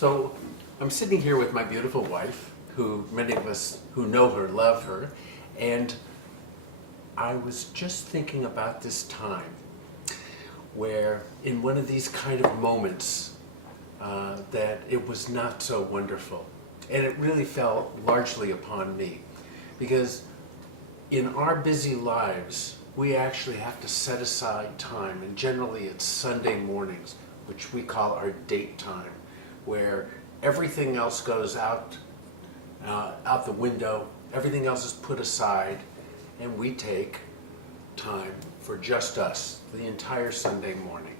So I'm sitting here with my beautiful wife, who many of us who know her love her, and I was just thinking about this time where in one of these kind of moments that it was not so wonderful. And it really fell largely upon me because in our busy lives, we actually have to set aside time, and generally it's Sunday mornings, which we call our date time, where everything else goes out the window, everything else is put aside, and we take time for just us the entire Sunday morning.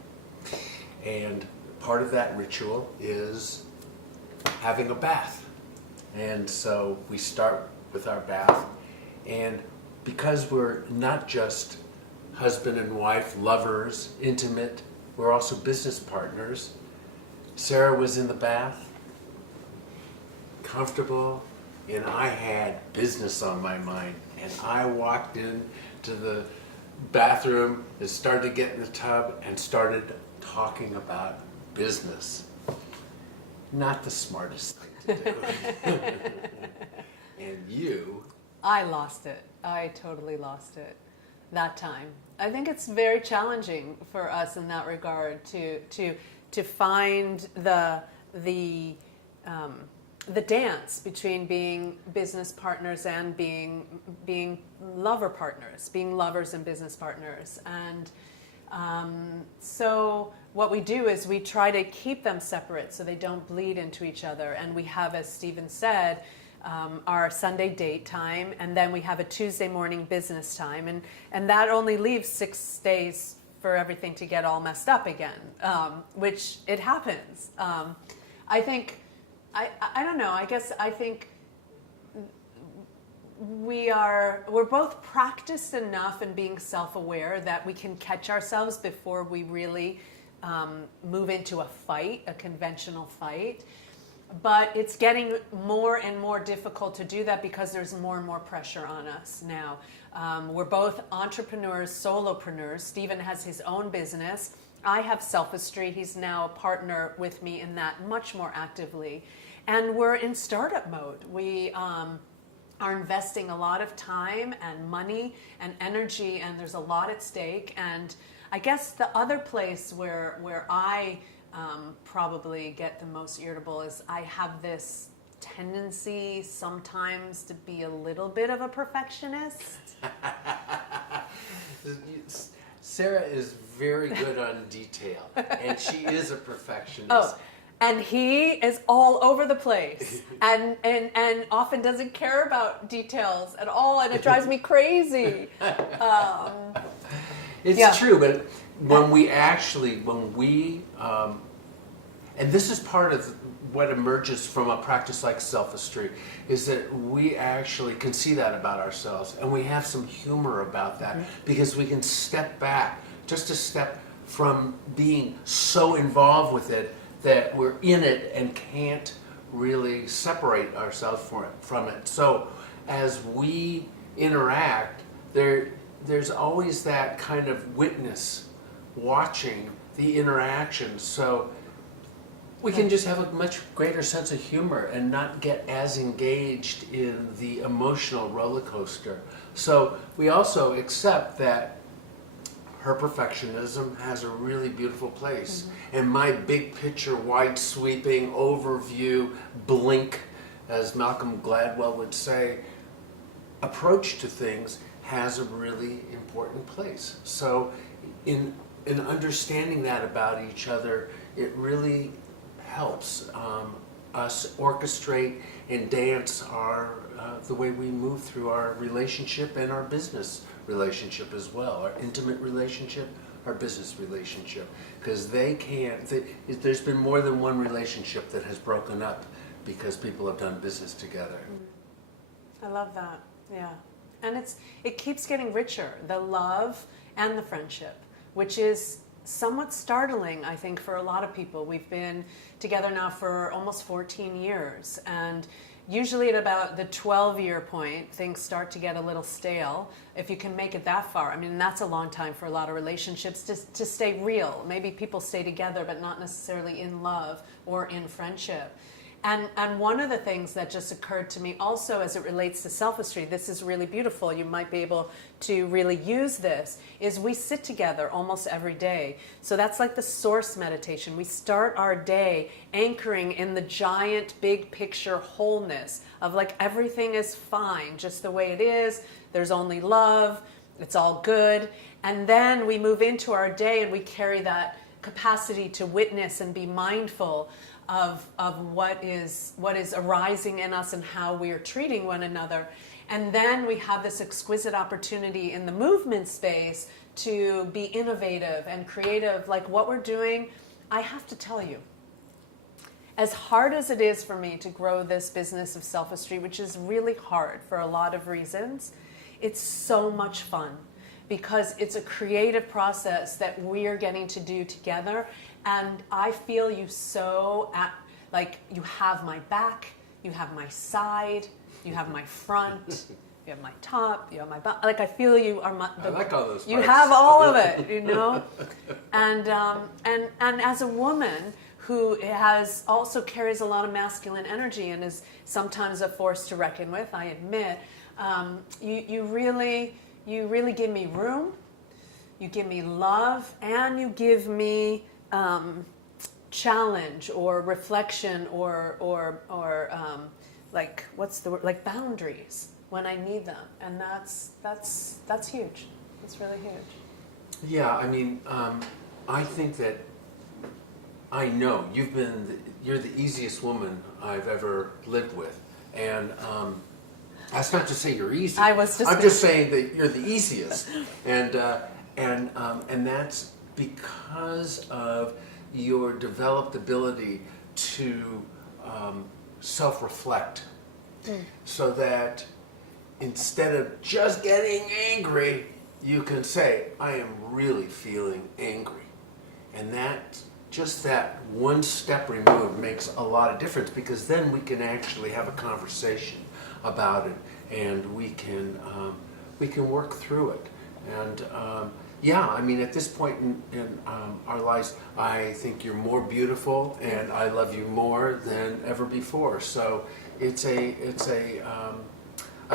And part of that ritual is having a bath. And so we start with our bath, and because we're not just husband and wife, lovers, intimate, we're also business partners. Sarah was in the bath, comfortable, and I had business on my mind. And I walked into the bathroom and started to get in the tub and started talking about business. Not the smartest thing to do. And you... I lost it. I totally lost it that time. I think it's very challenging for us in that regard to find the dance between being business partners and being lover partners, being lovers and business partners. And so what we do is we try to keep them separate so they don't bleed into each other. And we have, as Stephen said, our Sunday date time, and then we have a Tuesday morning business time, and that only leaves 6 days for everything to get all messed up again, which it happens. I think, I don't know, I guess I think we're both practiced enough in being self-aware that we can catch ourselves before we really move into a fight, a conventional fight. But it's getting more and more difficult to do that because there's more and more pressure on us now. We're both entrepreneurs, solopreneurs. Stephen has his own business. I have Selfistry. He's now a partner with me in that much more actively. And we're in startup mode. We are investing a lot of time and money and energy, and there's a lot at stake. And I guess the other place where I probably get the most irritable is I have this tendency sometimes to be a little bit of a perfectionist. Sarah is very good on detail, and she is a perfectionist. Oh, and he is all over the place and often doesn't care about details at all, and it drives me crazy. It's true, but when we and this is part of what emerges from a practice like Selfistry, is that we actually can see that about ourselves, and we have some humor about that, because we can step back just a step from being so involved with it that we're in it and can't really separate ourselves from it. So as we interact, there's always that kind of witness watching the interaction. So we can just have a much greater sense of humor and not get as engaged in the emotional roller coaster. So we also accept that her perfectionism has a really beautiful place. And my big picture, wide sweeping overview, blink, as Malcolm Gladwell would say, approach to things has a really important place. So in understanding that about each other, it really helps us orchestrate and dance the way we move through our relationship and our business relationship as well, our intimate relationship, our business relationship, because there's been more than one relationship that has broken up because people have done business together. I love that, yeah. And it keeps getting richer, the love and the friendship, which is somewhat startling, I think, for a lot of people. We've been together now for almost 14 years, and usually at about the 12-year point, things start to get a little stale. If you can make it that far, I mean, that's a long time for a lot of relationships to stay real. Maybe people stay together, but not necessarily in love or in friendship. And one of the things that just occurred to me also as it relates to Selfistry, this is really beautiful, you might be able to really use this, is we sit together almost every day. So that's like the source meditation. We start our day anchoring in the giant big picture wholeness of like everything is fine, just the way it is, there's only love, it's all good. And then we move into our day and we carry that capacity to witness and be mindful of what is arising in us and how we are treating one another. And then we have this exquisite opportunity in the movement space to be innovative and creative, like what we're doing. I have to tell you, as hard as it is for me to grow this business of Selfistry, which is really hard for a lot of reasons, it's so much fun because it's a creative process that we're getting to do together. And I feel you so like you have my back, you have my side, you have my front, you have my top, you have my back. Like I feel you are my. I like all those parts. You have all of it, you know. And as a woman who has also carries a lot of masculine energy and is sometimes a force to reckon with, I admit, you really give me room, you give me love, and you give me challenge or reflection or like what's the word, like boundaries when I need them, and that's huge. It's really huge. Yeah, I mean, I think that I know you're the easiest woman I've ever lived with, and that's not to say you're easy. I was just I'm just saying that you're the easiest, and that's because of your developed ability to self-reflect, so that instead of just getting angry, you can say, I am really feeling angry. And that one step removed makes a lot of difference, because then we can actually have a conversation about it, and we can work through it. And yeah, I mean, at this point in our lives, I think you're more beautiful, and I love you more than ever before. So it's a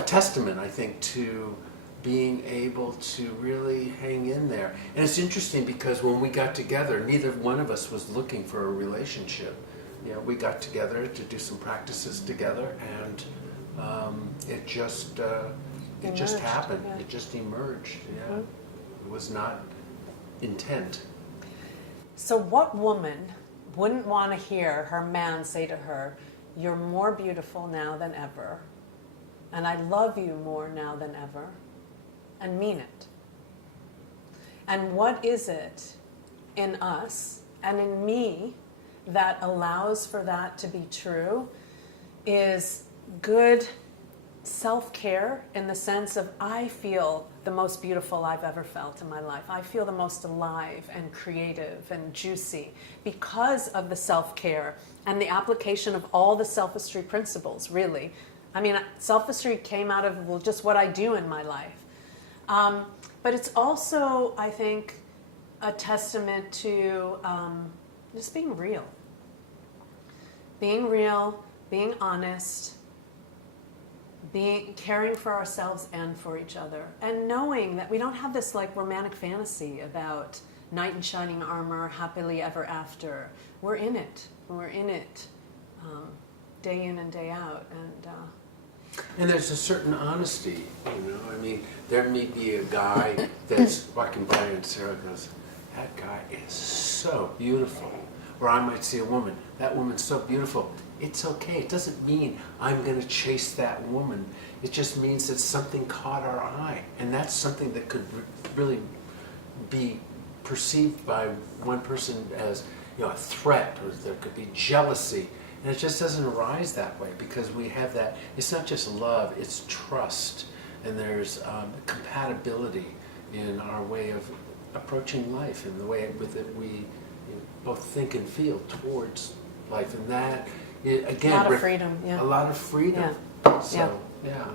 testament, I think, to being able to really hang in there. And it's interesting because when we got together, neither one of us was looking for a relationship. You know, we got together to do some practices together, and it just happened. Yeah. It just emerged. Yeah. It was not intent. So what woman wouldn't want to hear her man say to her, you're more beautiful now than ever, and I love you more now than ever, and mean it? And what is it in us and in me that allows for that to be true is good self-care, in the sense of I feel the most beautiful I've ever felt in my life. I feel the most alive and creative and juicy because of the self-care and the application of all the Selfistry principles, really. I mean, Selfistry came out of just what I do in my life. But it's also, I think, a testament to just being real. Being real, being honest, caring for ourselves and for each other, and knowing that we don't have this like romantic fantasy about knight in shining armor, happily ever after. We're in it. We're in it, day in and day out, and there's a certain honesty, you know. I mean, there may be a guy that's walking by and Sarah goes, that guy is so beautiful. Or I might see a woman, that woman's so beautiful. It's okay. It doesn't mean I'm going to chase that woman. It just means that something caught our eye. And that's something that could really be perceived by one person as, you know, a threat, or there could be jealousy. And it just doesn't arise that way, because we have that. It's not just love, it's trust. And there's compatibility in our way of approaching life, and the way with it we both think and feel towards life. And that Again, A lot of freedom, yeah. A lot of freedom. Yeah. So, Yeah. yeah.